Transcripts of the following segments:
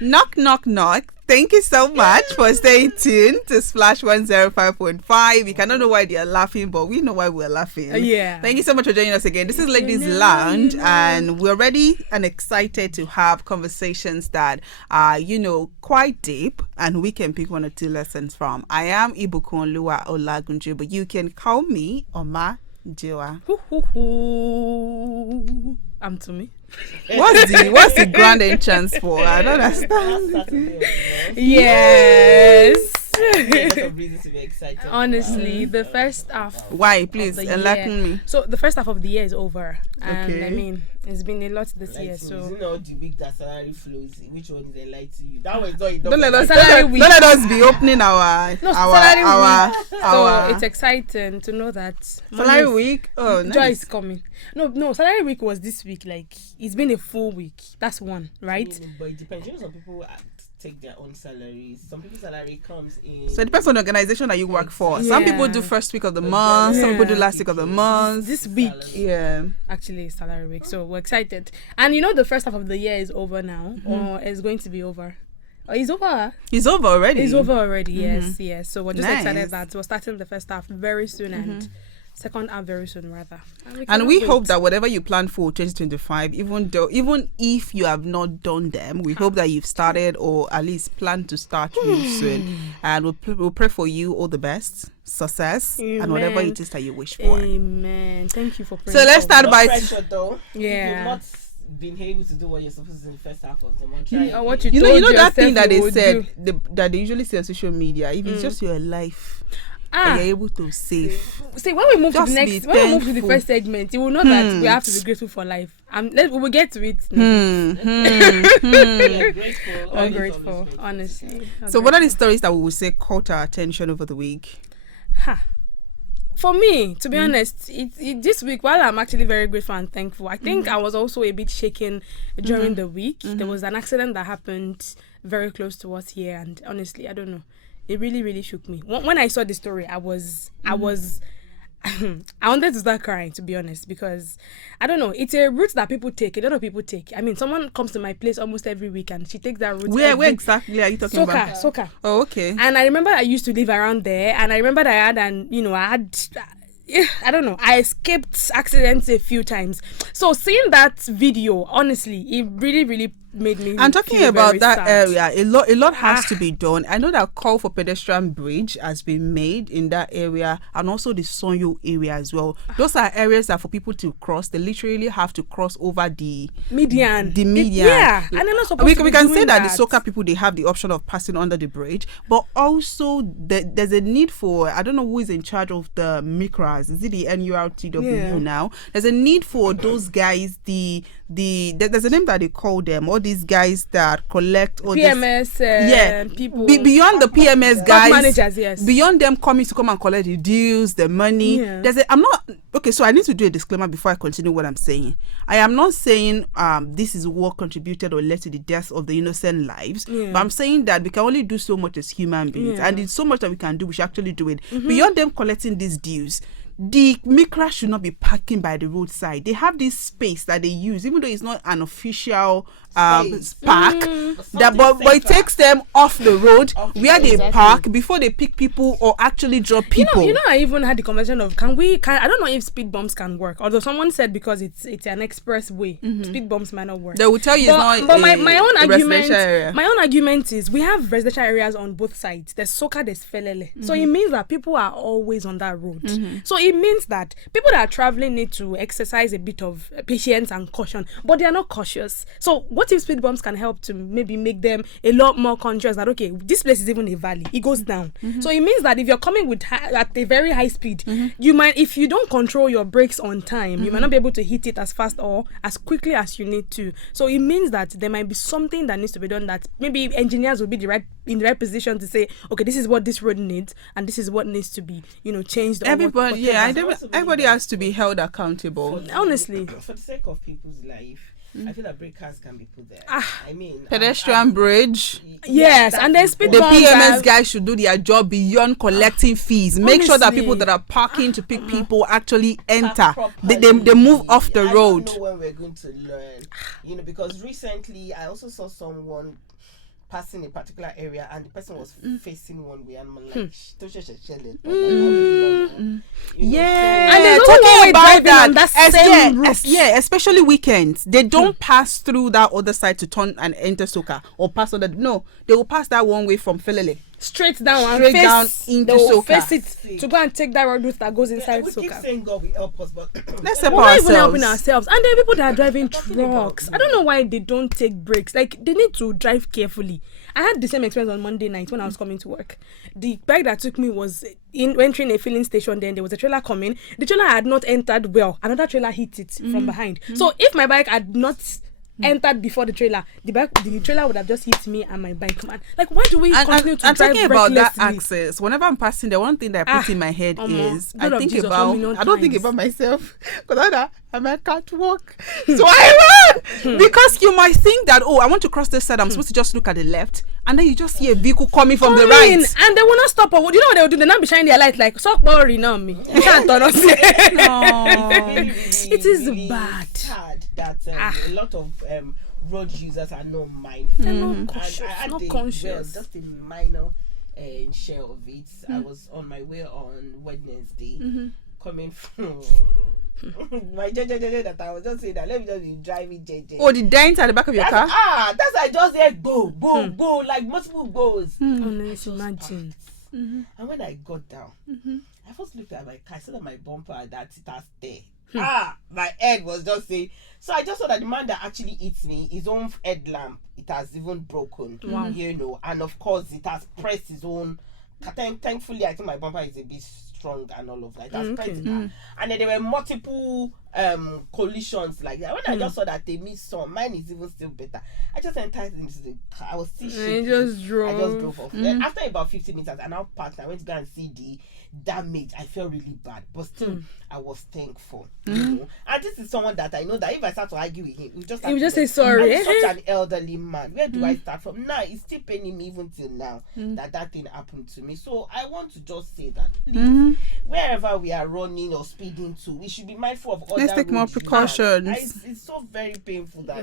Knock, knock, knock. Thank you so much for staying tuned to Splash 105.5. You cannot know why they are laughing, but we know why we're laughing. Yeah. Thank you so much for joining us again. This is Ladies Lounge, and we're ready and excited to have conversations that are, quite deep, and we can pick one or two lessons from. I am Ibukunluwa Olagunju, but you can call me Oma Joa. I'm to me. What's the grand entrance for? I don't understand. Yes. A lot of reasons to be excited. Honestly, the first half. Why? Please of the enlighten year. me. So the first half of the year is over, and Okay. I mean, it's been a lot this year. Is So it not the week that salary flows? Which one is enlightening you? That one is not enough. Don't let us Salary don't week. let us be opening our no our salary our week. So our it's exciting to know that salary money is- week. Oh, Joy nice. is coming. No, salary week was this week. Like it's been a full week. That's one, right? But it depends. You know, some people take their own salaries. Some people's salary comes in. So it depends on the organization that you work for. Some Yeah. people do first week of the month. Some people do last week of the month. This week Yeah. actually is salary week, so we're excited. And the first half of the year is over now, or is going to be over. Oh, it's over. It's over already. It's over already. Yes. So we're just Nice. excited that we're starting the first half very soon and second half very soon rather. And cannot we wait. hope that whatever you plan for 2025, even if you have not done them, we hope that you've started or at least plan to start real soon. And we'll pray for you all the best, success, and whatever Amen. it is that you wish for. Amen. Thank you for praying. So let's for start me. No by pressure though. If Yeah. you've not been able to do what you're supposed to do in the first half of the month, try Or it. what you you told know that yourself thing that you they would said do. that they usually say on social media. If it's just your life that you're able to save. See, when we move to Just the be next, when we move to the thankful. first segment, you will know that we have to be grateful for life. We will get to it. We're grateful. I'm always grateful, grateful. honestly. So what are the stories that we will say caught our attention over the week? For me, to be honest, this week, while I'm actually very grateful and thankful, I think I was also a bit shaken during the week. There was an accident that happened very close to us here, and honestly, I don't know. It really, really shook me. When I saw the story, I wanted to start crying, to be honest, because I don't know. It's a route that people take. A lot of people take. I mean, someone comes to my place almost every week, and she takes that route. Where exactly are you talking about? Soka. Oh, okay. And I remember I used to live around there, and I remember that I don't know, I escaped accidents a few times. So seeing that video, honestly, it really, really made me And talking feel about very that sad. area, a lot has to be done. I know that call for pedestrian bridge has been made in that area, and also the Sonyo area as well. Those are areas that for people to cross, they literally have to cross over the median. Yeah, and they're not supposed we to be can doing say that the Soka people, they have the option of passing under the bridge, but also there's a need for, I don't know who is in charge of the MICRAs. Is it the NURTW now? There's a need for those guys. There's a name that they call them. All these guys that collect all PMS people. Beyond the PMS Top guys, managers, yes. beyond them coming to come and collect the deals, the money. Yeah. I'm not okay. So I need to do a disclaimer before I continue what I'm saying. I am not saying this is what contributed or led to the deaths of the innocent lives, but I'm saying that we can only do so much as human beings, and it's so much that we can do. We should actually do it. Beyond them collecting these dues, the Mikra should not be parking by the roadside. They have this space that they use, even though it's not an official park. But it takes them off the road where they park before they pick people or actually drop people. You know, I even had the conversation of can I don't know if speed bumps can work. Although someone said because it's an express way, speed bumps might not work. They will tell you it's not. But my own argument, area. my own argument is we have residential areas on both sides. There's Soka, there's Felele. So it means that people are always on that road. So it means that people that are traveling need to exercise a bit of patience and caution, but they are not cautious. So what if speed bumps can help to maybe make them a lot more conscious that okay, this place is even a valley, it goes down. So it means that if you're coming with at a very high speed, you might, if you don't control your brakes on time, you might not be able to hit it as fast or as quickly as you need to. So it means that there might be something that needs to be done, that maybe engineers will be in the right position to say, okay, this is what this road needs and this is what needs to be, changed. Everybody has to be held accountable. Honestly, for the sake of people's life, I feel that breakers can be put there. I mean, Pedestrian bridge. yes, and then speed The bumps PMS guys should do their job beyond collecting fees. Make sure that Honestly. people that are parking to pick people actually enter. properly. They move off the I road. don't know when we're going to learn, because recently I also saw someone passing a particular area and the person was facing one way, and I'm like, yeah, and there's talking no way about driving that, on that same route. Especially weekends, they don't pass through that other side to turn and enter Soka or pass on the no, they will pass that one way from Felele straight down straight and down face, into they will Soka. face it to go and take that road route that goes inside we keep Soka. saying God will help us, but Let's help We're not even ourselves. helping ourselves. And there are people that are driving Talking about trucks. I don't know why they don't take breaks. Like, they need to drive carefully. I had the same experience on Monday night when I was coming to work. The bike that took me was entering a filling station. Then there was a trailer coming. The trailer had not entered well. Another trailer hit it from behind. So if my bike had not entered before the trailer would have just hit me and my bike, man. Like, why do we continue to and drive talking about that recklessly? access, whenever I'm passing, the one thing that I put in my head is blood I of think Jesus, about 1 million I don't think times. about myself because I can't walk, so I run because you might think that I want to cross this side, I'm supposed to just look at the left, and then you just see a vehicle coming from the right, and they will not stop. You know what they will do? They not be shining their light like "Stop worrying on me." You can't turn us. It is bad. Sad that a lot of road users are not mindful. They're not conscious. Not conscious. Just a minor share of it. I was on my way on Wednesday, coming from my JJ that I was just saying that let me just be driving JJ. Oh, the dent at the back of your car. That's I just heard go like multiple goes. Honestly, imagine. And when I got down, I first looked at my car. I saw that my bumper that it has there. My head was just saying. So I just saw that the man that actually hits me, his own headlamp, it has even broken. Wow. You know, and of course it has pressed his own. Thankfully, I think my bumper is a bit strong and all of that. It has pressed it. And then there were multiple collisions like that. When I just saw that they missed some, mine is even still better. I just entered into the car. I was still shaking. I just drove off. Then after about 15 minutes, I now parked. I went to go and see the damage. I felt really bad, but still I was thankful. You know? And this is someone that I know that if I start to argue with him, he would just say sorry. And he's such an elderly man. Where do I start from? Now it's still paining me even till now that thing happened to me. So I want to just say that please, wherever we are running or speeding to, we should be mindful of other Let's take more road precautions. users. It's so very painful that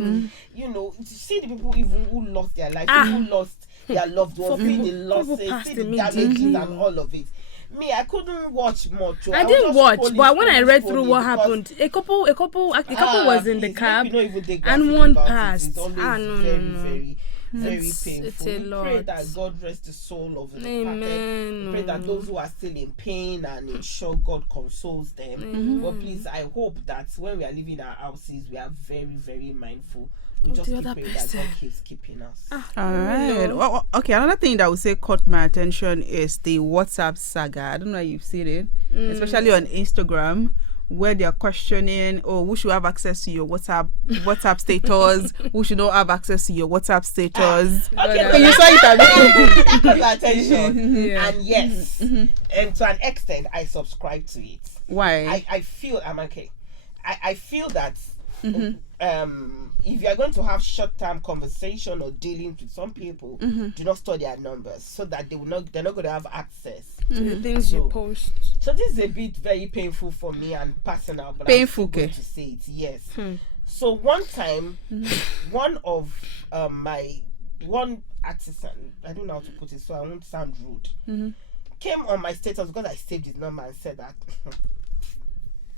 you know, to see the people even who lost their life, who lost their loved ones, see the losses, see the damages and all of it. Me, I couldn't watch much. I didn't watch, but when I read through what happened, a couple was in the cab, and one passed. It's always very painful. It's a lot. Pray that God rest the soul of the Amen. Pray that those who are still in pain and in shock, God consoles them. But please, I hope that when we are leaving our houses, we are very, very mindful. We just keep praying that God keeps keeping us. All right. Well, okay, another thing that would say caught my attention is the WhatsApp saga. I don't know if you've seen it, especially on Instagram, where they are questioning, who should have access to your WhatsApp status, who should not have access to your WhatsApp status. Okay, you saw it got attention. And yes, and to an extent, I subscribe to it. Why? I feel I'm okay. I feel that if you are going to have short-term conversation or dealing with some people, do not store their numbers so that they're not going to have access to the things you post. So this is a bit very painful for me and personal, but painful, I'm going to say it. Yes. So one time, one of one artisan, I don't know how to put it, so I won't sound rude, came on my status because I saved his number and said that.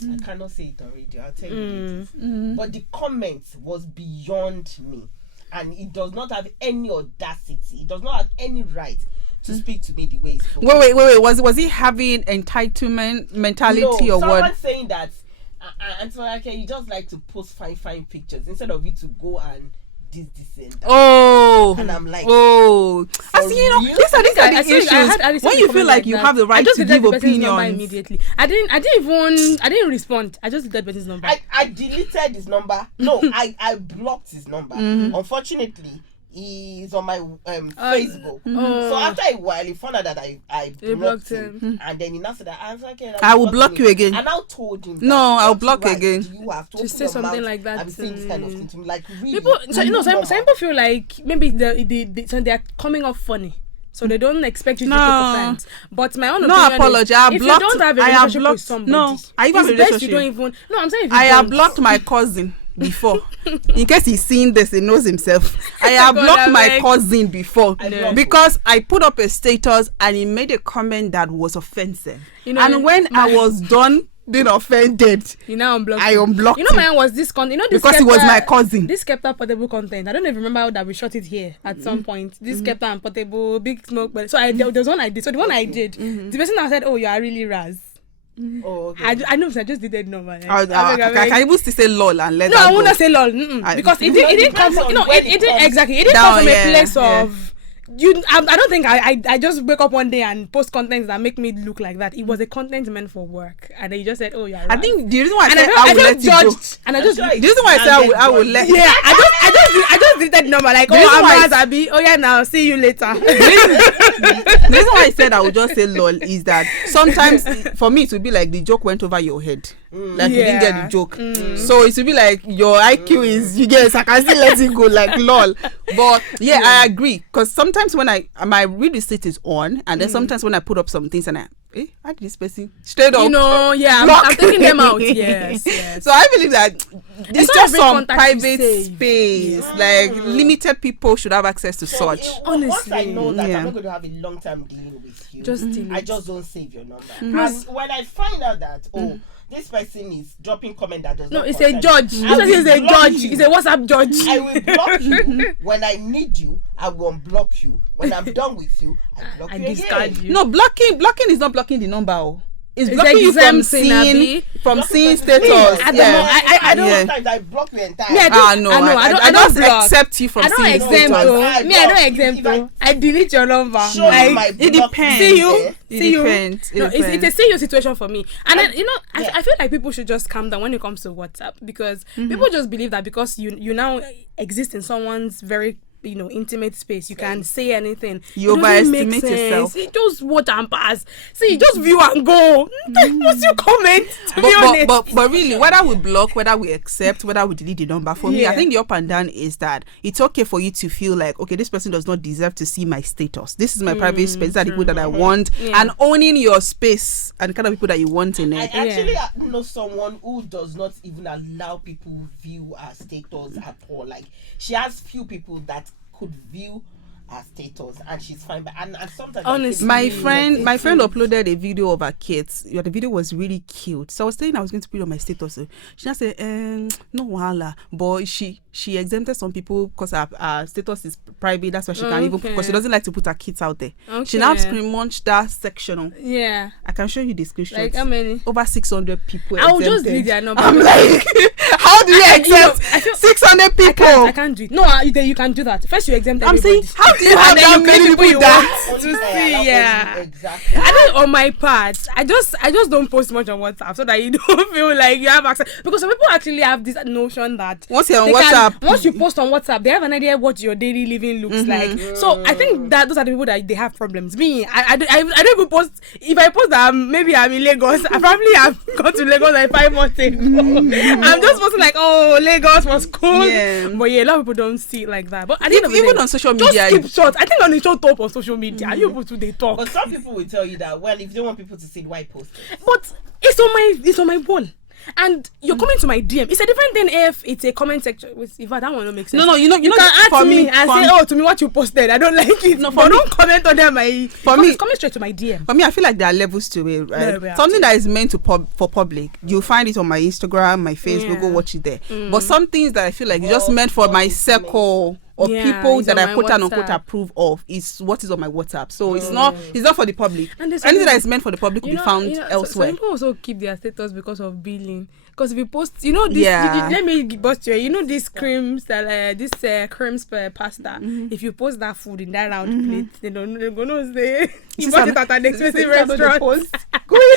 I cannot say it on radio. I'll tell you it. But the comment was beyond me, and it does not have any audacity. It does not have any right to speak to me the way it's supposed. Wait. Was he having entitlement mentality or what? Someone saying that, and so okay, you just like to post fine pictures instead of you to go and this and that. And I'm like, I see, you know, these are the issues. When you feel like you have the right to give opinions. Immediately, I didn't respond. I just deleted the person's number. I deleted his number. No, I blocked his number. Unfortunately, he's on my Facebook. So after a while, he found out that I blocked him. And then he now said that I was like, okay, I will block you again. And I told him, no, I'll block you again. You have to say something like that. I'm saying this kind of thing to me, like really. People, some people feel like maybe they're coming off funny. So they don't expect you to take offense. But my own opinion apology. Is, if you don't have a relationship with somebody, I even have a relationship. You don't even. No, I'm saying if you I don't, have blocked my cousin before. In case he's seen this, he knows himself. I have blocked my cousin before because I put up a status and he made a comment that was offensive. And when I was done being offended, you now unblocked. I unblocked. Mine was this content. This because he was my cousin. This Skepta portable content. I don't even remember that we shot it here at some point. This Skepta and portable big smoke. So there was one I did. So the one I did, the person now said, "Oh, you are really Raz." Oh, okay. I know. I just did it normal. I can even still say lol and let. No, I won't say lol because it didn't come from. It didn't exactly. It didn't come from a place of. I don't think I just wake up one day and post content that make me look like that. It was a content meant for work, and then you just said, "Oh, yeah." Right. I think the reason why I said I will let you go, and I just the reason why I said I will let. Yeah, I just did that number like, "Oh, I'm Azabi. Oh yeah, now see you later." The reason why I said I would just say lol is that sometimes for me it would be like the joke went over your head. Like you didn't get the joke. So it would be like your IQ is you get I can still let it go like lol. But yeah, I agree. Because sometimes when my read receipt is on and then sometimes when I put up some things and how did this person straight up? I'm taking them out. Yes. So I believe that it's just some private space. Like limited people should have access to such. Honestly, once I know that I'm not going to have a long time dealing with you, I just don't save your number. And when I find out that this person is dropping comment that does not it's a judge. This is a judge. He's a WhatsApp judge. I will block you. When I need you, I will unblock you. When I'm done with you, I block you discard again. you. No, blocking is not blocking the number. It's blocking you from seeing status. I don't sometimes I block you entirely. I don't accept you from seeing status. I don't exempt. I delete your number. It depends. See you. It's a serious situation for me. And then, I feel like people should just calm down when it comes to WhatsApp because people just believe that because you now exist in someone's very intimate space, you can say anything. You overestimate yourself. See, just watch and pass. See, just view and go. Must you comment? To be honest. But really, whether we block, whether we accept, whether we delete the number, for me, I think the up and down is that it's okay for you to feel like, okay, this person does not deserve to see my status. This is my private space. These are the people that I want, and owning your space and the kind of people that you want in it. I actually know someone who does not even allow people view her status at all. Like she has few people that could view her status and she's fine, but and sometimes honestly, my friend uploaded a video of her kids. The video was really cute, so I was saying I was going to put it on my status. She just said no wahala, but she exempted some people because her status is private. That's why she can't even, because she doesn't like to put her kids out there. She now screen launched that section. I can show you the screenshots. Like how many? Over 600 people. I will just delete their number. I'm like, how do you exempt 600 people? I can't do it. No, you can do that. First you exempt everybody. I'm saying, how do you have that many people that to see? Exactly. I think on my part, I just don't post much on WhatsApp so that you don't feel like you have access, because some people actually have this notion that once you're on WhatsApp, once you post on WhatsApp, they have an idea what your daily living looks like. So I think that those are the people that they have problems. Me, I don't even post. If I post that maybe I'm in Lagos, I probably have gone to Lagos like 5 months ago. I'm just posting like, oh, Lagos was cool. But a lot of people don't see it like that. But at the end of the day, on social media, just keep short. I think on the short top on social media, you people they talk. But some people will tell you that, well, if they want people to see, why post it? But it's on my wall. And you're coming to my DM. It's a different thing if it's a comment section. If that one don't make sense. No, you can add to me and say, "Oh, to me, what you posted, I don't like it." No, don't comment on them. Coming straight to my DM. For me, I feel like there are levels to it, right? Something that is meant for public, you'll find it on my Instagram, my Facebook. Go watch it there. But some things that I feel like it's just meant for my circle or people that I quote unquote approve of is what is on my WhatsApp. So it's not for the public. And anything that is meant for the public will be found elsewhere. Some people also keep their status because of billing. Because if you post, this, let me bust you. This creams creams pasta. If you post that food in that round plate, they're gonna say you bought it at an expensive restaurant. Because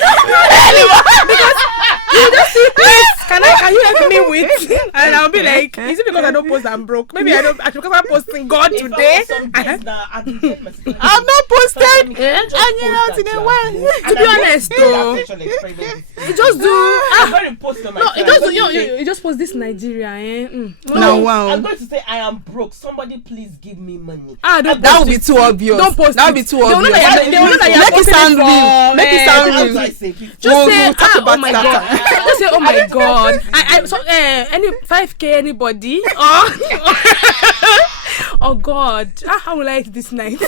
you just see, please, can you help me with? And I'll be like, is it because I don't post I'm broke? Maybe I don't, because I'm posting God today. I'm not posted. To be honest, though, you just do. You just post this Nigeria. Wow. I'm going to say I am broke. Somebody please give me money. That would be too obvious. Don't post. That would be too obvious. Make it sound real. Make it sound real. Just say, oh my God. Just say, oh my God. God. So any 5K anybody? Oh God. How will I eat this night?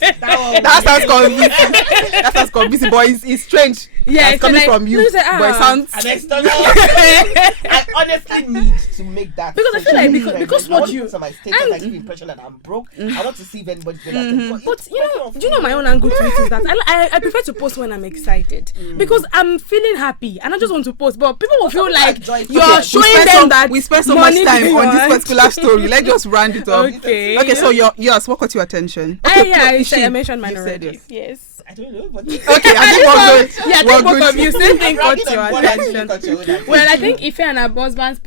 That sounds convincing. That sounds convincing, but it's strange. Yeah, it's coming from you. Say, but it sounds. And external. I honestly need to make that. Because I feel like because what you. On my status, I give the impression that I'm broke. I want to see if anybody's better. But do you know my own angle to it is that I prefer to post when I'm excited because I'm feeling happy and I just want to post. But people will feel like you're showing them that we spend so much time on this particular story. Let's just round it up. Okay. So yours, what caught your attention? Okay, I mentioned minority. Yes. I don't know. But okay, I think we're good. Yeah, I think both of you same thing caught your attention. attention. Well, I think Ife and her husband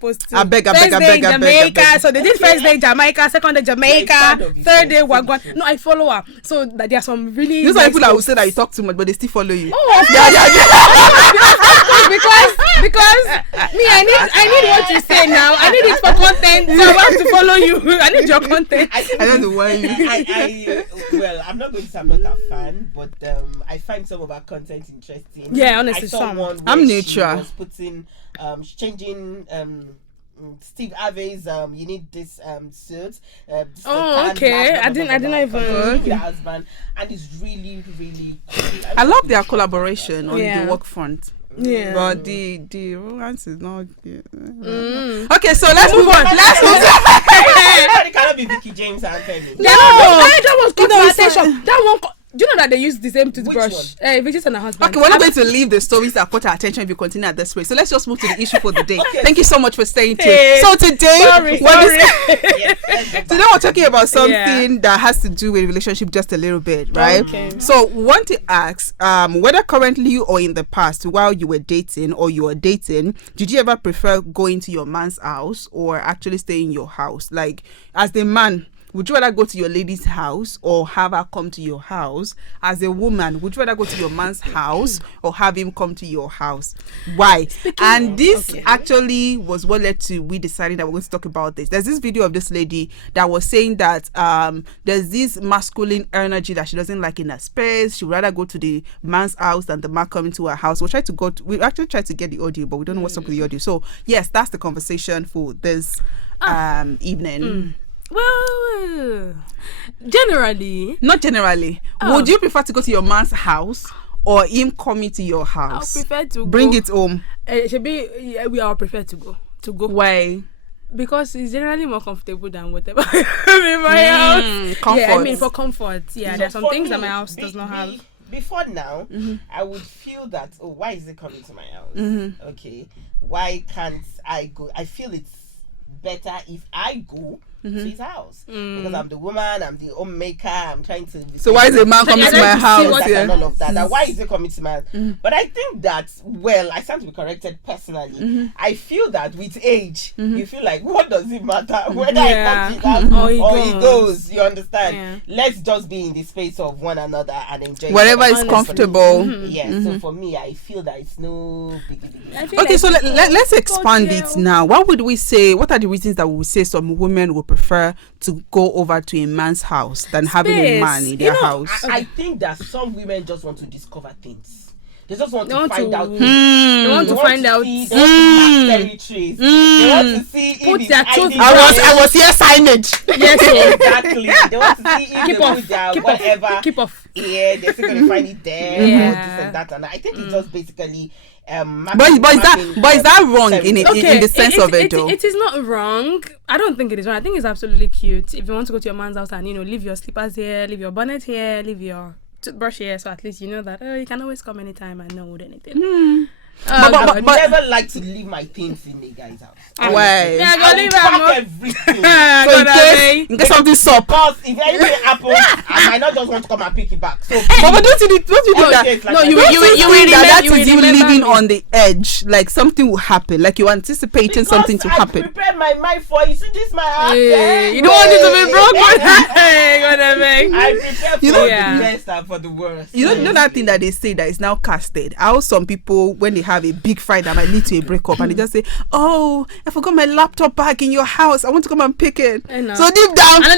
posted I beg. Jamaica. So they did first day Jamaica, second day Jamaica, third day Wagwan. No, I follow her. So that there are some really. These are people that will say that you talk too much, but they still follow you. Oh, because me, I need what you say now. I need it for content, so I have to follow you. I need your content. I don't know why you. Well, I'm not going to say I'm not a fan, but I find some of our content interesting. Yeah, honestly, I saw one I'm where neutral. she was putting, changing Steve Harvey's you need this suit. Okay. I didn't even. The husband, and it's really cool. I love their collaboration on the work front. Yeah. But the romance is not. Yeah. Okay, so let's move on. It cannot be Vicky James and Femi. That was good attention. That one. Do you know that they use the same toothbrush? Vicky and her husband. Okay, we're not going to leave the stories that caught our attention if you continue at this rate. So let's just move to the issue for the day. Thank you so much for staying tuned. So today, today we're talking about something that has to do with relationship just a little bit, right? Okay. So want to ask, whether currently or in the past, while you were dating or you were dating, did you ever prefer going to your man's house or actually stay in your house? Like, as the man, would you rather go to your lady's house or have her come to your house? As a woman, would you rather go to your man's house or have him come to your house? Why? This actually was what led to we deciding that we're going to talk about this. There's this video of this lady that was saying that there's this masculine energy that she doesn't like in her space. She would rather go to the man's house than the man coming to her house. We actually tried to get the audio, but we don't know what's up with the audio. So yes, that's the conversation for this evening. Well, generally. Not generally. Would you prefer to go to your man's house or him coming to your house? I'll prefer to bring it home. It should be. We all prefer to go. Why? Because it's generally more comfortable than whatever in my house. Comfort. Yeah, I mean for comfort. Yeah, there's some things that my house does not have. Before now, I would feel that why is it coming to my house? Okay, why can't I go? I feel it's better if I go to his house because I'm the woman, I'm the homemaker, I'm trying to. So why is a man coming to my house? And all of that. That why is it coming to my house? But I think that I stand to be corrected personally. I feel that with age, you feel like what does it matter whether I come to his house or he goes? You understand? Yeah. Let's just be in the space of one another and enjoy whatever is comfortable. Yeah. So for me, I feel that it's no big deal. Okay, so let's expand it now. What would we say? What are the reasons that we would say some women would prefer to go over to a man's house than having a man in their house? I think that some women just want to discover things. They just want to find out. They want to find out. They want to mark territories. They want to see if their tooth. I was here signage. Yes, exactly. They want to see if keep they off. put their whatever. Keep off. Yeah, they're still gonna find it there. Or this and that, and I think it's just basically. But is that wrong in the sense of it though? It is not wrong. I don't think it is wrong. I think it's absolutely cute. If you want to go to your man's house and leave your slippers here, leave your bonnet here, leave your toothbrush here, so at least you know that you can always come anytime and not with anything. But I never like to leave my things in the guy's house. Why? Yeah, I will pack everything. So in case something's up. Because if anything happens, I might not just want to come and pick it back. So, but don't you think that? No, you will that is you living on the edge. Like something will happen. Like you're anticipating something to happen. I prepared my mind for you. See, this is my house. You don't want it to be broken. I prepared for the best and for the worst. You know that thing that they say that is now casted. How some people, when they have a big fight that might lead to a breakup, and they just say, "Oh, I forgot my laptop back in your house. I want to come and pick it." So deep down, he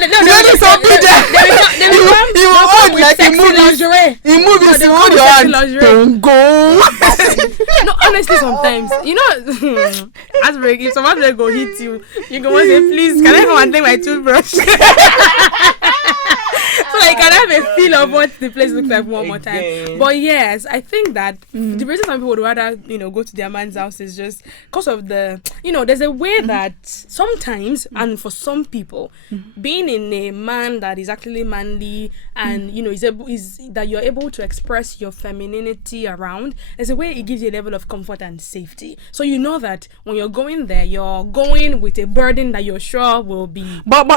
moves to hold your hand. Don't go. No, honestly, sometimes as if someone will go hit you, you go and say, "Please, can I come and take my toothbrush?" So I can have a feel of what the place looks like one more time. But yes, I think that the reason some people would rather go to their man's house is just because of the there's a way that sometimes and for some people being in a man that is actually manly and is that you're able to express your femininity around, there's a way it gives you a level of comfort and safety. So that when you're going there, you're going with a burden that you're sure will be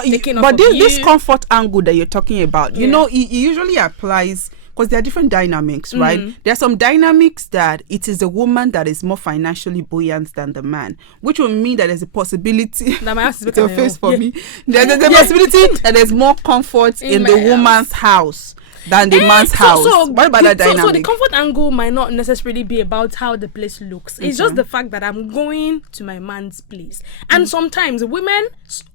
taken off of you. This comfort angle that you're talking about, it usually applies because there are different dynamics, right? There are some dynamics that it is the woman that is more financially buoyant than the man, which will mean that there's a possibility that my house is your face for me. There's a possibility that there's more comfort in the woman's house than the man's house. What about that dynamic? So the comfort angle might not necessarily be about how the place looks. It's just the fact that I'm going to my man's place. And sometimes women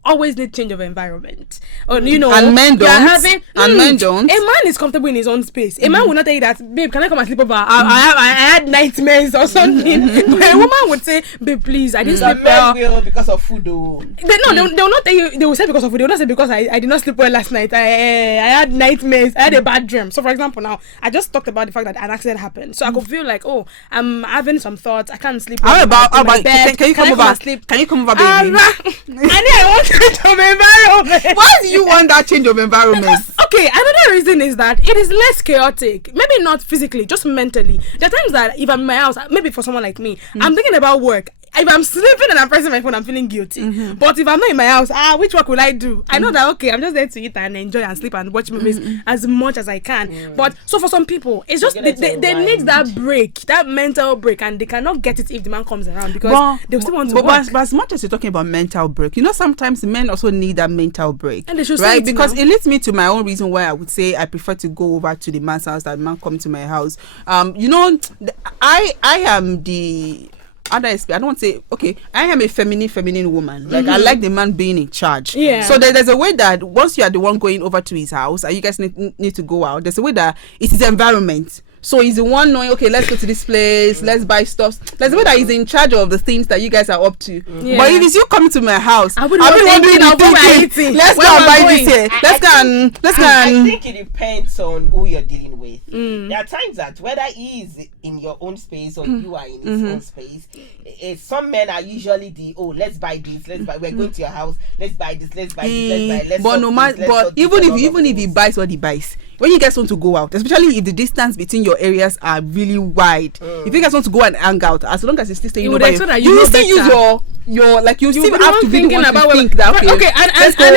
always need change of environment. Or, and men don't. Men don't. A man is comfortable in his own space. A man will not tell you that, babe, can I come and sleep over? I had nightmares or something. But a woman would say, babe, please, I didn't sleep well. Will because of food though. They will not tell you, they will say because of food. They will not say because I did not sleep well last night. I had nightmares. I had a bad dream. So for example, now I just talked about the fact that an accident happened. So I could feel like, I'm having some thoughts. I can't sleep. How about can you come over? Can you come over, baby? I want change of environment. Why do you want that change of environment? Okay, another reason is that it is less chaotic. Maybe not physically, just mentally. There are times that if I'm in my house, maybe for someone like me, I'm thinking about work. If I'm sleeping and I'm pressing my phone, I'm feeling guilty. But if I'm not in my house, which work will I do? I know that, okay, I'm just there to eat and enjoy and sleep and watch movies as much as I can. But so for some people, it's just they need that break, that mental break, and they cannot get it if the man comes around because they still want to work. But as much as you're talking about mental break, sometimes men also need that mental break. And they should right? Because it leads me to my own reason why I would say I prefer to go over to the man's house than the man come to my house. I am the... I don't want to say, okay, I am a feminine woman. Like, I like the man being in charge. Yeah. So there's a way that once you are the one going over to his house and you guys need to go out, there's a way that it is environment. So he's the one knowing, okay, let's go to this place, let's buy stuff. There's a way that he's in charge of the things that you guys are up to. Yeah. But if it's you coming to my house, I'll be wondering, let's go and buy this here. Let's go and I think it depends on who you're dealing with. There are times that whether he is in your own space or you are in his own space, some men are usually let's buy this, we're going to your house, let's buy this, let's buy this, but even if he buys what he buys, when you guys want to go out, especially if the distance between your areas are really wide, if you guys want to go and hang out, as long as you still staying over here, you will still use your like you still have to be the one to think that okay, an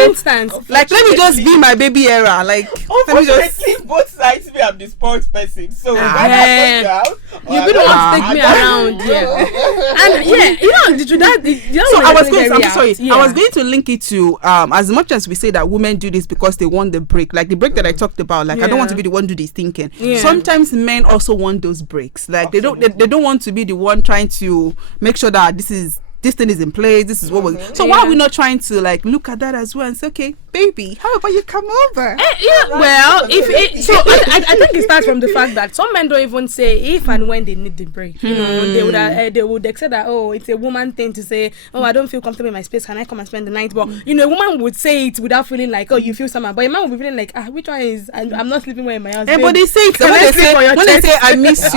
instance like let me just be my baby era, like unfortunately both sides me, I'm the sports person, so if I have to out, you wouldn't want to take me around. I was going to link it to as much as we say that women do this because they want the break, like the break that I talked about, like I don't want to be the one to do this thinking. Sometimes men also want those breaks, like they don't want to be the one trying to make sure that this thing is in place, this is what we're... So why are we not trying to like look at that as well and say, okay, baby, how about you come over? Well, I think it starts from the fact that some men don't even say if and when they need the break. They would accept that, it's a woman thing to say, I don't feel comfortable in my space, can I come and spend the night? But a woman would say it without feeling like, you feel somehow. But a man would be feeling like, which one is... I'm not sleeping well in my house. But they say it when they say I miss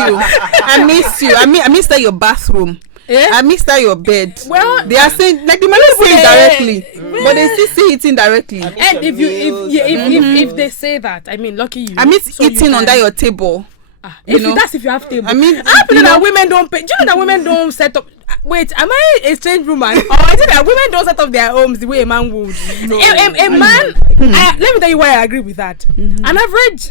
you, I miss that your bathroom. Yeah? I missed out your bed. Well, they are saying, like, the man is saying directly, but they still say it indirectly. And if they say that, I mean, lucky you. I miss eating under your table. If you have table. I mean, that women don't pay. Do you know that women don't set up? Wait, am I a strange woman? Or is it that women don't set up their homes the way a man would? No, a man, let me tell you why I agree with that. An average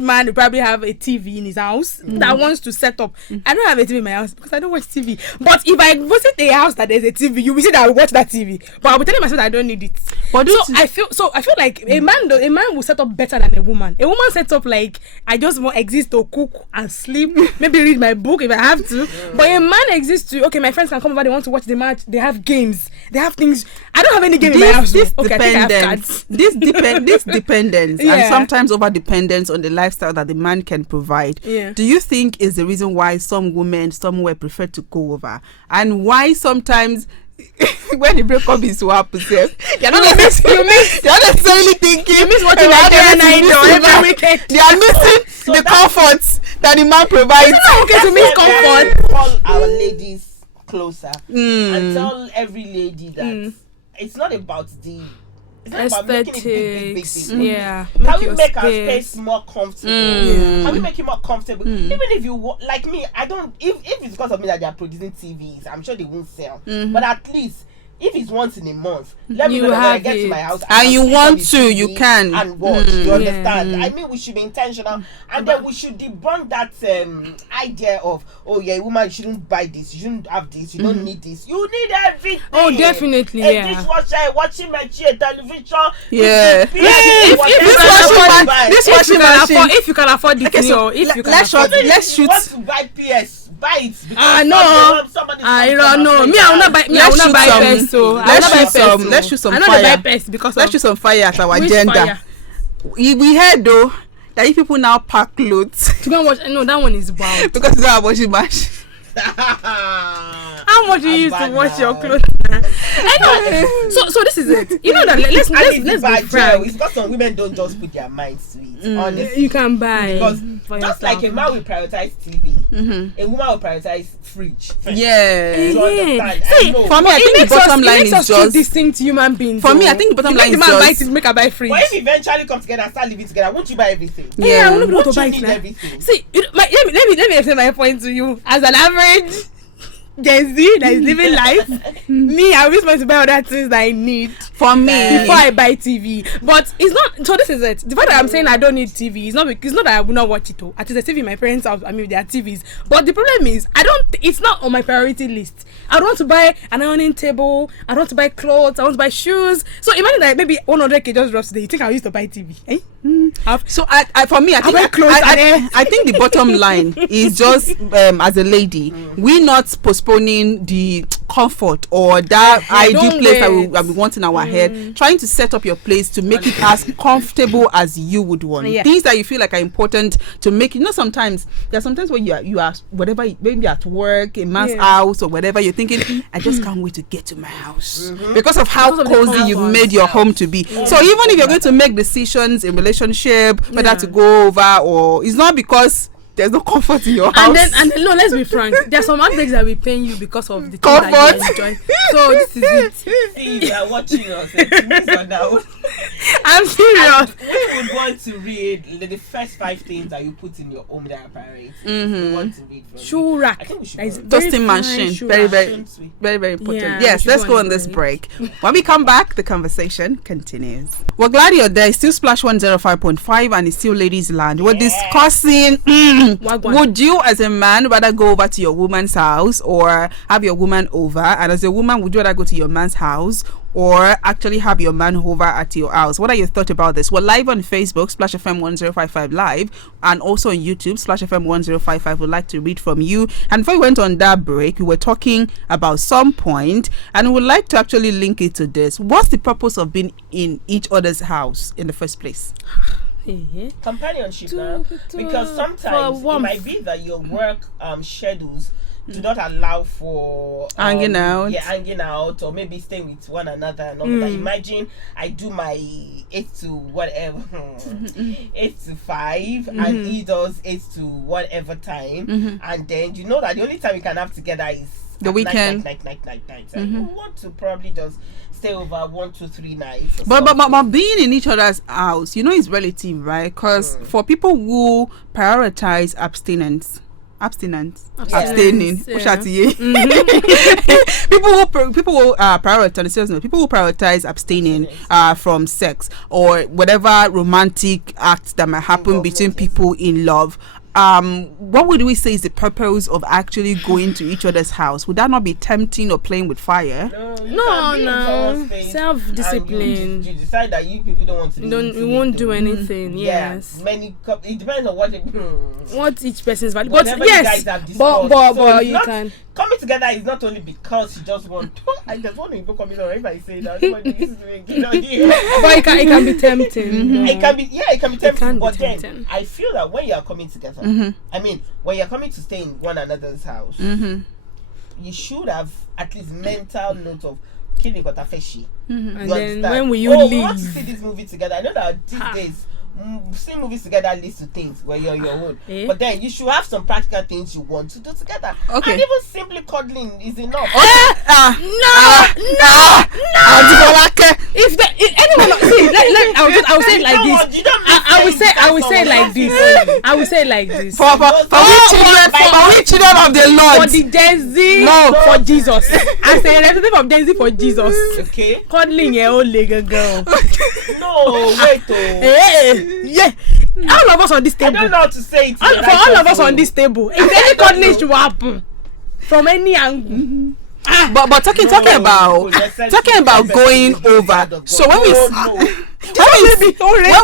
man will probably have a TV in his house that wants to set up. I don't have a TV in my house because I don't watch TV. But if I visit a house that there's a TV, you will see that I will watch that TV. But I'll be telling myself that I don't need it. But I feel like a man will set up better than a woman. A woman sets up like I just want exist to cook and sleep, maybe read my book if I have to. But a man exists to my friends can come over, they want to watch the match, they have games, they have things. I don't have any game in my house. This okay, dependence, this dependence and sometimes over dependence on the lifestyle that the man can provide. Yeah. Do you think is the reason why some women somewhere prefer to go over, and why sometimes when the breakup is so happy, you're not necessarily thinking you miss watching Nigerian Idol every weekend. They are missing the comforts that the man provides. It's not okay to miss comfort. Call our ladies closer and tell every lady that it's not about the. It's not about making it big. Yeah. Can we make our space more comfortable? Can we make it more comfortable? Even if you like me, I don't. If it's because of me that they are producing TVs, I'm sure they won't sell. But at least if it's once in a month, let me know that when I get to my house and you want to, you can and watch. You understand? I mean, we should be intentional, and then we should debunk that idea of woman, you shouldn't buy this, you shouldn't have this, you don't need this. You need everything. Oh, definitely. A dishwasher, washing machine, television. Yeah. If you can afford it, let's shoot. Want to buy PS? Buy it. No. I don't know. Me, I will not buy. Me, I will not buy PS. So let's shoot some fire. I'm not buy PS because let's shoot some fire at our agenda. We heard though that if people now pack clothes to go and watch. No, that one is wild. because it's not a washing machine. How much you used to wash your clothes? I know. So this is it. You know that let's be frank. It's because some women don't just put their minds to it. Honestly, you can buy because just like a man will prioritize TV, a woman will prioritize fridge. Yeah. See, for me, I think the bottom line is just distinct human beings. For me, I think the bottom line is just make her buy fridge. But if you eventually come together and start living together, won't you buy everything? Yeah, I won't buy everything. See, let me explain my point to you. As an average Gen Z that is living life, me, I always want to buy other things that I need for me before I buy TV. But it's not. So this is it. The fact that I'm saying I don't need TV is not. It's not that I will not watch it. At least a TV in my parents' house. I mean, there are TVs. But the problem is, it's not on my priority list. I don't want to buy an ironing table. I don't want to buy clothes. I want to buy shoes. So imagine that maybe 100K just drops today. You think I'll use to buy TV? Eh? So for me, I think the bottom line is just as a lady, we're not postponing the comfort or that ideal place that we want in our head, trying to set up your place to make it as comfortable as you would want. Things that you feel like are important to make it. Sometimes there are sometimes when you are whatever, maybe at work, a man's house or whatever, you're thinking, I just can't wait to get to my house because of how cozy you've made your home to be. So even if you're going to make decisions in relationship, whether to go over, or it's not because there's no comfort in your house. And then no, let's be frank. There are some outbreaks that will paying you because of the comfort that you enjoy. So this is it. See, they are watching us. Now. I'm serious. We would want to read the first 5 things that you put in your home that are priorities. We want to read from shoe rack. I think we should toasting machine. Very, very important. Yeah, yes, let's go on this break. When we come back, the conversation continues. We're glad you're there. It's still Splash 105.5 and it's still Ladies Land. We're discussing would you as a man rather go over to your woman's house or have your woman over? And as a woman, would you rather go to your man's house or actually have your man over at your house? What are your thoughts about this? We're live on Facebook, Splash FM 1055 Live, and also on YouTube, Splash FM 1055. We'd like to read from you. And before we went on that break, we were talking about some point, and we'd like to actually link it to this. What's the purpose of being in each other's house in the first place? Companionship now, because sometimes it might be that your work schedules do not allow for hanging out or maybe staying with one another and all that. Imagine I do my 8 to whatever 8 to 5 and he does 8 to whatever time, and then you know that the only time we can have together is the weekend. Night. And you want to probably just stay over 1, 2, 3 nights. But being in each other's house, is relative, right? Because for people who prioritize abstinence, Abstinence. Abstinence, Abstaining. People will prioritize. People will prioritize abstaining from sex or whatever romantic acts that might happen between people in love. What would we say is the purpose of actually going to each other's house? Would that not be tempting or playing with fire? No. Self-discipline. You decide that you people don't want to. You won't do anything. Yes. It depends on what each person's value. But whatever you guys yes, have discussed. but you not, can. Coming together is not only because you just want. I just want to go coming on. If I say that, somebody is doing it. But it can be tempting. Mm-hmm. It can be tempting. But tempting. then I feel that when you are coming together, I mean, when you're coming to stay in one another's house, you should have at least mental note of killing got a fishy. And You then understand? when will you we leave? want to see this movie together. I know that these days seeing movies together leads to things where you're on your own. But then you should have some practical things you want to do together. Okay. And even simply cuddling is enough. If anyone see, I will say it like this. I will say it like this. I will say it like this. For we children of the Lord. For the Gen Z, for Jesus. I say representative of Gen Z for Jesus. Okay. Cuddling a old leg girl. No, wait. Yeah. All of us on this table. I don't know how to say it. For all of us on this table, if any cuddling should happen from any angle. But talking about going over. So when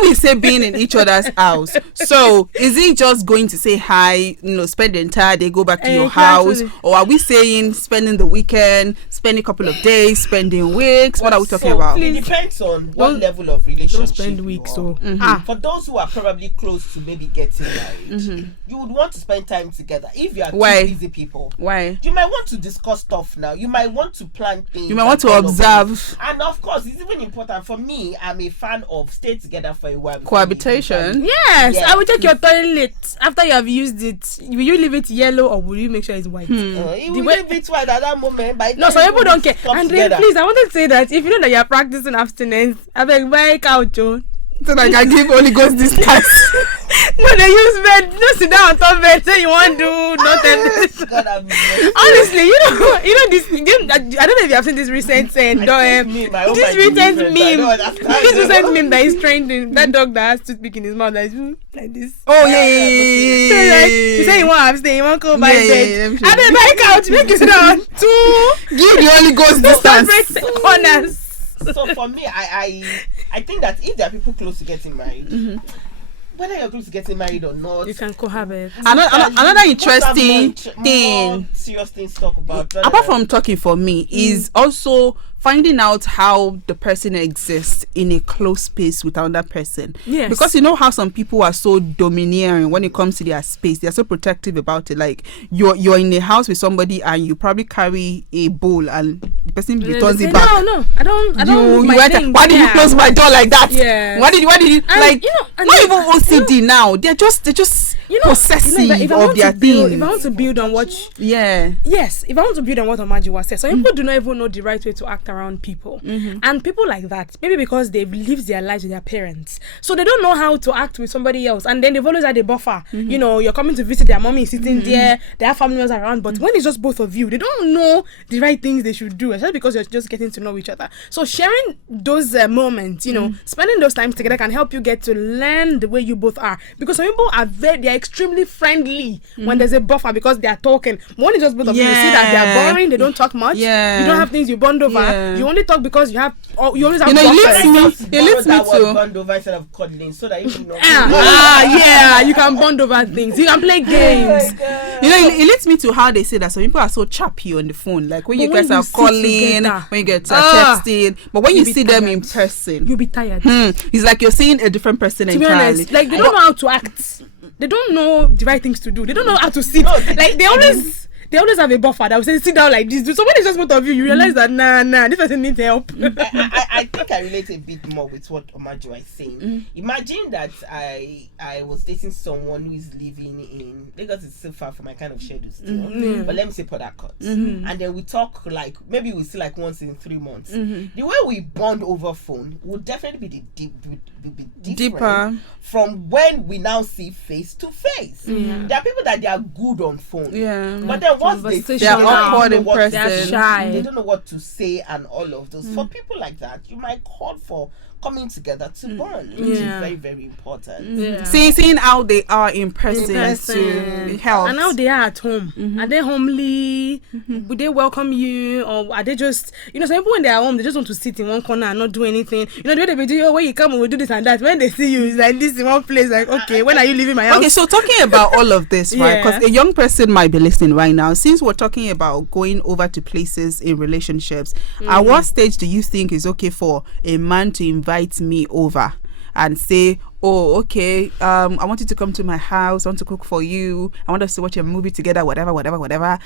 we say being in each other's house, so is it just going to say hi, spend the entire day, go back to your house, or are we saying spending the weekend, spending a couple of days, spending weeks? What are we talking about? It depends on what level of relationship. Don't spend weeks. For those who are probably close to maybe getting married, you would want to spend time together. If you are two busy people, why? You might want to discuss stuff now. You might want to plan things. You might want to observe. And of course, it's even important for me. I'm a fan of stay together for a while. Cohabitation. Yes, I will check your toilet after you have used it. Will you leave it yellow or will you make sure it's white? It will leave it white at that moment. No, some people don't care. And then, please, I want to say that if you know that you're practicing abstinence, I beg buy couch, so that I can give Holy Ghost distance. No, they use bed. Just sit down on top bed. Say you want to do nothing. Honestly, you know this. I don't know if you have seen this recent meme that is trending. That dog that has toothpick in his mouth like this. Oh yeah. So like, he said he want to abstain. He want to go buy bed. I mean, buy couch. Make you sit down. Give the Holy Ghost distance. Corners. So for me, I think that if there are people close to getting married, whether you're close to getting married or not, you can cohabit. Another interesting thing, serious things to talk about. Apart from talking, for me, is also finding out how the person exists in a close space with another person. Yes. Because you know how some people are so domineering when it comes to their space. They're so protective about it. Like you're in a house with somebody and you probably carry a bowl and the person returns it back. No, I don't. Why did you close my door like that? Yeah. Why did you like? Not even OCD now. They're just possessive of their things. If I want to build on what, yes, if I want to build on what Omajiwa said, some people do not even know the right way to act around people, and people like that, maybe because they've lived their lives with their parents, so they don't know how to act with somebody else, and then they've always had a buffer. You're coming to visit their mommy, sitting there, they have family members around, but when it's just both of you, they don't know the right things they should do, especially because you're just getting to know each other. So sharing those moments, spending those times together can help you get to learn the way you both are, because some people they're extremely friendly when there's a buffer because they are talking. When it's just both of you, you see that they're boring, they don't talk much, you don't have things you bond over. You only talk because you always have it leads me to bond over instead of cuddling, so that you know. You can bond over things. You can play games. It leads me to how they say that some people are so chappy on the phone. Like when you guys are calling, when you get texting, but when you see them in person, you'll be tired. It's like you're seeing a different person entirely. To be honest, like they don't know how to act. They don't know the right things to do. They don't know how to sit. They they always have a buffer that will say sit down like this. So when it's just both of you realize that nah, this person needs help. I think I relate a bit more with what Omajo is saying. Imagine that I was dating someone who is living in Lagos. Is so far from my kind of schedule still, but let me say Port Harcourt, and then we talk like maybe we see like once in 3 months. The way we bond over phone would definitely be deeper from when we now see face to face. There are people that they are good on phone, but then once they are awkward in person, they're shy. They don't know what to say and all of those. For people like that, you might call for coming together to bond, which is very, very important. Seeing how they are in person to help. And how they are at home. Are they homely? Would they welcome you? Or are they just, some people when they are home, they just want to sit in one corner and not do anything. The way they do, when you come, we'll do this and that. When they see you, it's like this in one place, like, okay, when are you leaving my house? Okay, so talking about all of this, right? Because a young person might be listening right now. Since we're talking about going over to places in relationships, at what stage do you think is okay for a man to invite me over and say, oh, okay, I want you to come to my house, I want to cook for you, I want us to watch a movie together, whatever.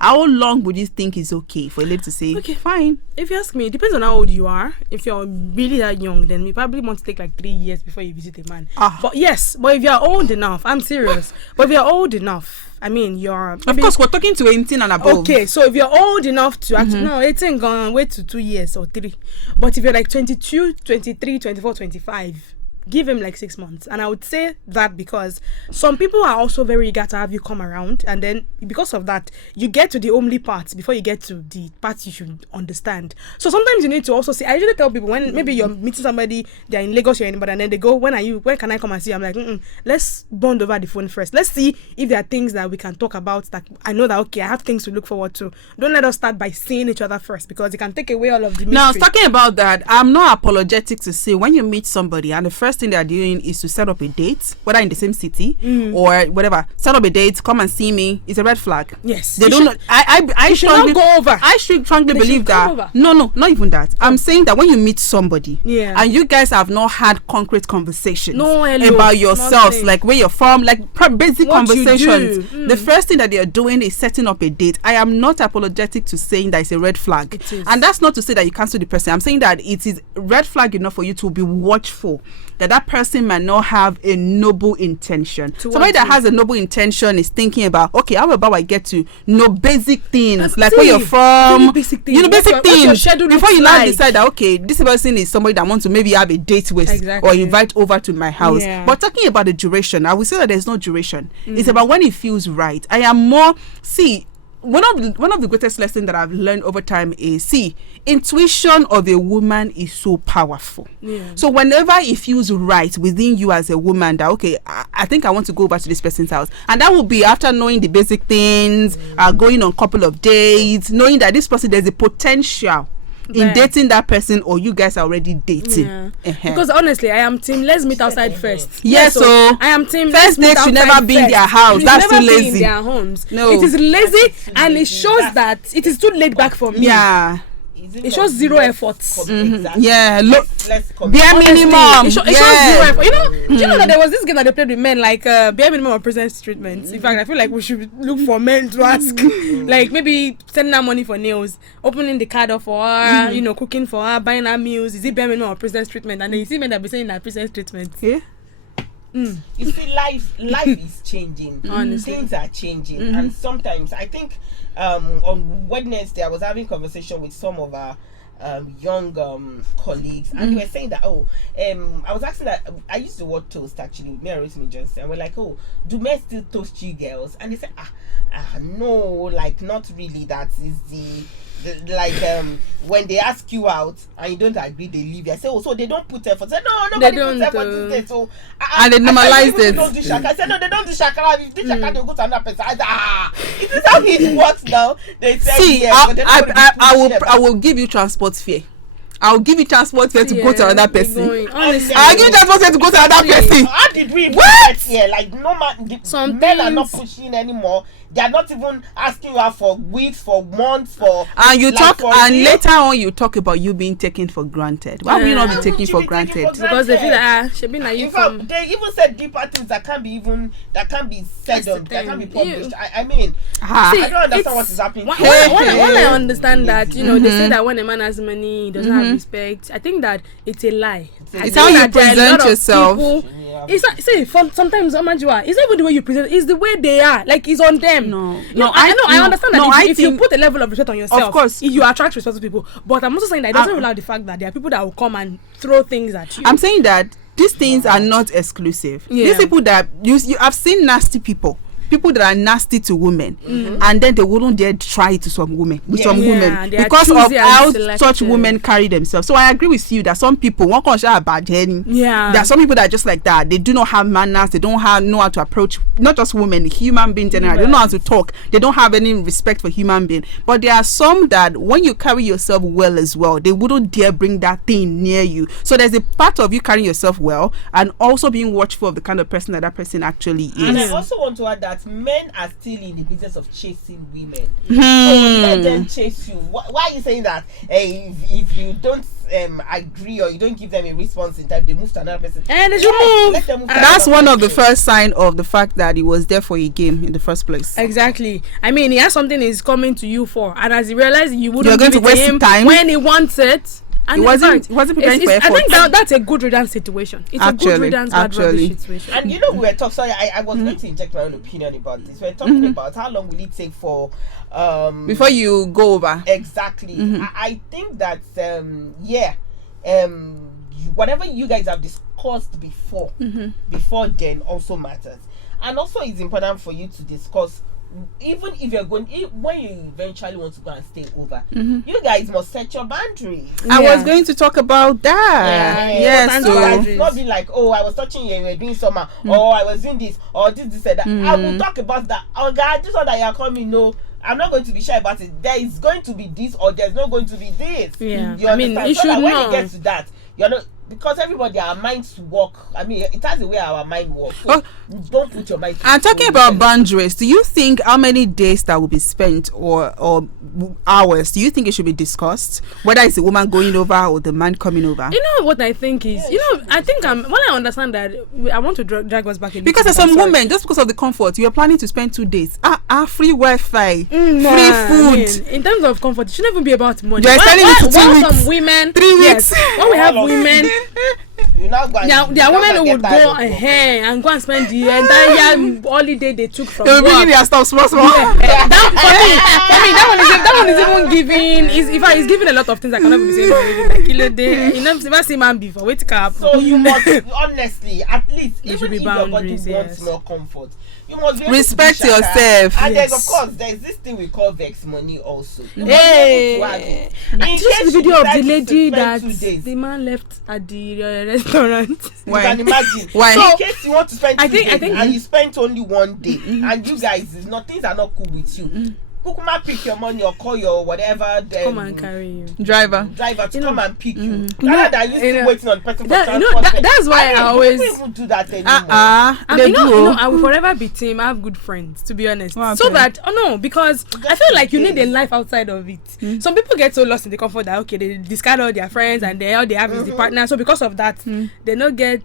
How long would you think is okay for a lady to say, okay, fine? If you ask me, it depends on how old you are. If you're really that young, then we probably want to take like 3 years before you visit a man. But if you're old enough, I'm serious, but if you're old enough, I mean, you're... Of course, we're talking to 18 and above. Okay, so if you're old enough to actually... No, 18 gone, wait to 2 years or 3. But if you're like 22, 23, 24, 25... give him like 6 months. And I would say that because some people are also very eager to have you come around, and then because of that you get to the homely parts before you get to the parts you should understand. So sometimes you need to also see, I usually tell people when maybe you're meeting somebody, they're in Lagos or anybody, and then they go, when can I come and see you? I'm like, let's bond over the phone first. Let's see if there are things that we can talk about that I know that, okay, I have things to look forward to. Don't let us start by seeing each other first, because it can take away all of the mystery. Now, talking about that, I'm not apologetic to say when you meet somebody and the first thing they're doing is to set up a date, whether in the same city or whatever, set up a date, come and see me, it's a red flag. Yes, they don't. I strongly go over. I strongly believe that. No, not even that. I'm saying that when you meet somebody, and you guys have not had concrete conversations about yourselves, like where you're from, like basic conversations. The first thing that they're doing is setting up a date. I am not apologetic to saying that it's a red flag, and that's not to say that you cancel the person. I'm saying that it is red flag enough for you to be watchful that person might not have a noble intention. Somebody that has a noble intention is thinking about, okay, how about I get to know basic things, like where you're from, basic things before you now decide that, okay, this person is somebody that wants to maybe have a date with or invite over to my house. But talking about the duration, I would say that there's no duration. It's about when it feels right. I am more, one of the greatest lessons that I've learned over time is, intuition of a woman is so powerful. So whenever it feels right within you as a woman that, okay, I think I want to go back to this person's house, and that will be after knowing the basic things, going on a couple of dates, knowing that this person, there's a potential in dating that person, or you guys are already dating. Because honestly, I am team let's meet outside first. Yes, so I am team first date should never be in their house. That's too lazy. In their homes. No, it is lazy, and it shows that it is too laid back for me. It shows zero effort. Yeah, look, bare minimum. It shows zero effort. Do you know that there was this game that they played with men, like bare minimum or princess treatment? In fact, I feel like we should look for men to ask, like maybe sending her money for nails, opening the card for her, cooking for her, buying her meals. Is it bare minimum or princess treatment? And then you see men that be saying that princess treatment. Yeah. You see, life is changing. Things are changing, and sometimes I think on Wednesday I was having conversation with some of our young colleagues, and they were saying that I was asking that I used the word toast actually with me and Rosemary Johnson, and we're like, do men still toast you girls? And they said no, like not really. That is the when they ask you out and you don't agree, they leave you. I say, so they don't put effort. I say, no, nobody puts effort in this. So and they normalize it. Don't do shakara. I said, no, they don't do shakara. If they do shakara, they go to another person. I said, it is how it works now. They say, I will give you transport fare. I'll give you transport fare to go to another person. Honestly, I'll give you transport fare to go to another person. How did we even What? get here? Like, no man, men are not pushing anymore. They are not even asking you out for weeks, for months, for. And you like, talk, for and real. later on you talk about you being taken for granted. Why will you not be Why taken would for you be taken granted? for because they feel like she been like you In fact, from. they even said deeper things that can't be said That's the on, that can't be thing. published. I mean, Ah. See, I don't understand it's- what is happening. When Hey. I understand that, they say that when a man has money, he doesn't have respect. I think that it's a lie. I It's think how you that there are a present lot of yourself. people- Yeah. It's not, see, sometimes Omanjua, it's not even the way you present, it's the way they are. Like, it's on them. I understand that if you put a level of respect on yourself, Of course. you attract respect to people. But I'm also saying that it doesn't rule out the fact that there are people that will come and throw things at you. I'm saying that these things are not exclusive. Yeah. These people that you I've seen nasty people that are nasty to women, and then they wouldn't dare try it to some women Yeah, they are because of choosy and how selective. such women carry themselves. So I agree with you that some people one can share a bad journey. Yeah. There are some people that are just like that. They do not have manners. They don't know how to approach not just women, human beings generally. They don't know how to talk. They don't have any respect for human being. But there are some that when you carry yourself well as well, they wouldn't dare bring that thing near you. So there's a part of you carrying yourself well and also being watchful of the kind of person that person actually is. And I also want to add that men are still in the business of chasing women. So let them chase you. Why are you saying that? If you don't agree or you don't give them a response in time, they move to another person. And they should move. Let them move to That's another one of the person. first sign of the fact that he was there for a game in the first place. Exactly. I mean, he has something he's coming to you for, and as he realizes you wouldn't You're going give to it waste him time. when he wants it. And He in wasn't fact, preparing for I think effort. that's a good riddance situation. It's a good riddance bad rubbish situation. And you know, we were talking. Sorry, I was going to inject my own opinion about this. We were talking about how long will it take for Before you go over. exactly. I think that whatever you guys have discussed before then also matters, and also it's important for you to discuss. Even if you're going, when you eventually want to go and stay over, you guys must set your boundaries. I Yeah. was going to talk about that. Yes, so so- it's not be like, oh, I was touching you, you were doing summer, or I was doing this, or this and that. I will talk about that. Oh, God, this one that you're coming, no, I'm not going to be shy about it. There is going to be this, or there's not going to be this. Yeah. You I mean, understand? it So that should when not. it gets to that, you're not. Because everybody, our minds work. I mean, it has the way our mind works. So don't put your mind. And talking about boundaries, do you think how many days that will be spent or hours, do you think it should be discussed? Whether it's the woman going over or the man coming over? You know what I think is, I think when I understand that, I want to drag us back in. Because there's some women, just because of the comfort, you are planning to spend 2 days. Free Wi-Fi, free food. I mean, in terms of comfort, it shouldn't even be about money. You're spending it 2 Why weeks, some women, 3 yes, weeks. when we have women, You now go and, there are you now women go who and would get tired go of work. ahead and go and spend the entire holiday they took from They will bring work. in their stuff small. For me, that one is even giving. It's giving a lot of things I cannot be saying. Like, never seen man before. Wait, cap. So you must honestly, at least, There even should be if your body boundaries, wants yes. more comfort, you must be able Respect to be shaka. yourself. And Yes. then of course there's this thing we call vex money also. You Hey. must be able to have it. In Just case the you video of decide the to lady spend that 2 days, the man left at the restaurant. you Why? can imagine. Why? So in case you want to spend I 2 think- days I and you spent only 1 day, and you guys things are not cool with you. Kukuma pick your money or call your whatever Come and carry you. Driver. driver to You know, come and pick you. No, Rather than you you still know, waiting on person for that- you know, transport. that's why I always- people even do that anymore. And They do. I will forever be team. I have good friends, to be honest. Wow, So okay. that because I feel like you need a life outside of it. Some people get so lost in the comfort that they discard all their friends and all they have is the partner. So because of that, they don't get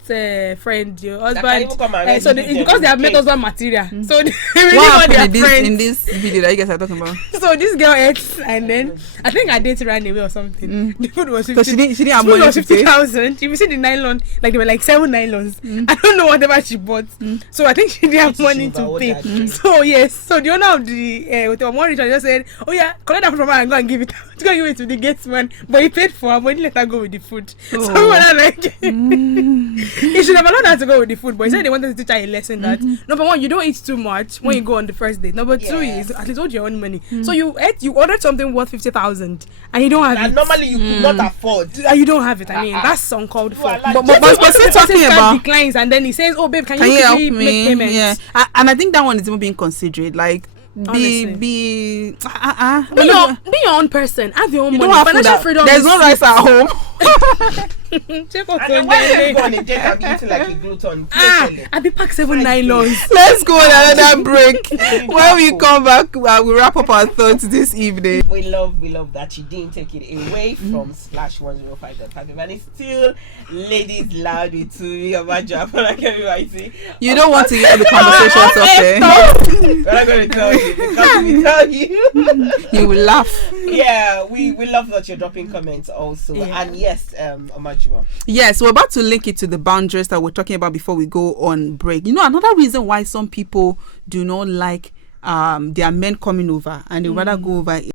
friend, your husband. even come and So rent it's them because they have met cake. husband material. So they really What want their happened in friends. this video that you guys are talking about? So this girl ate, and then I think I dated ran away or something. The food was 50. Because she didn't have The food money was to pay. 50,000. If you see the nylon, like they were like 7 nylons. I don't know whatever she bought. So I think she didn't have She money to overworked pay. that drink. So yes, so the owner of the hotel one rich just said, "Oh yeah, collect that food from her and go and give it. To go give it to the gatesman." But he paid for her, but he let her go with the food. So we were like, he should have allowed her to go with the food. But he said they wanted to teach her a lesson that number one, you don't eat too much when you go on the first date. Number two Yes. is at least hold your own money. So you ordered something worth 50,000 and you don't have And it. normally you could not afford. You don't have it. I mean, that's uncalled for. are like- But still talking about. declines and then he says, "Oh babe, can Can you you help quickly make me? payments?" Yeah, and I think that one is even being considerate. Like Honestly. Be your own person. Have your own you money. don't have Financial food freedom. there's no rice at home. Check out And then when you go on a date and be eating like a glutton, I be pack 7 nylons. Let's go on another break. When we come back, we'll wrap up our thoughts this evening. we love that she didn't take it away from Splash 105.5, and it's still ladies loud with Tui Obajo. Like everybody, You don't want to hear the conversations of it. we're not going to tell you because we tell you. You will laugh. Yeah, we love that you're dropping comments also. Yeah. And yes, Omajua. Yes, we're about to link it to the boundaries that we're talking about before we go on break. You know, another reason why some people do not like their men coming over and they rather go over